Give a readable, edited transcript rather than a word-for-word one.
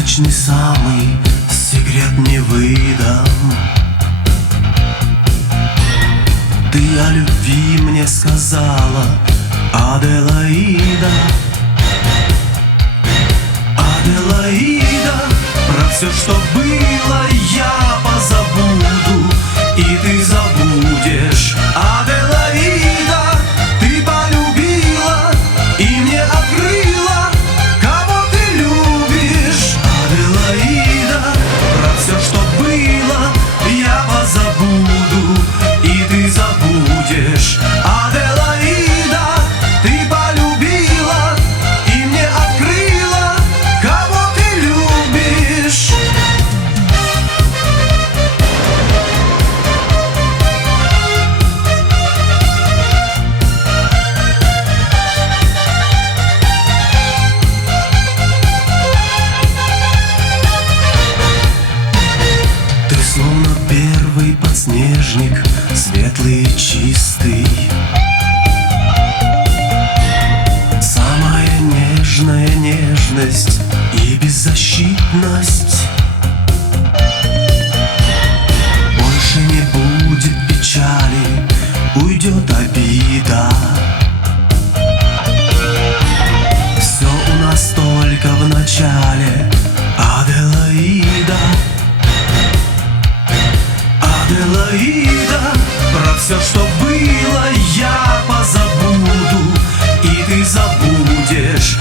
загадочный самый секрет не выдам. Ты о любви мне сказала, Аделаида. Аделаида, про все, что было, я позабуду, и ты забудешь. Аделаида, ты полюбила и мне открыла, кого ты любишь. Аделаида, про все, что было, я позабуду, и ты забудешь. Аделаида, ты полюбила и мне открыла, кого ты любишь. Ты словно первый подснежник, светлый и чистый, самая нежная нежность и беззащитность. Больше не будет печали, уйдет обида. Все у нас только в начале, Аделаида. Аделаида, про все, что было, я позабуду, и ты забудешь.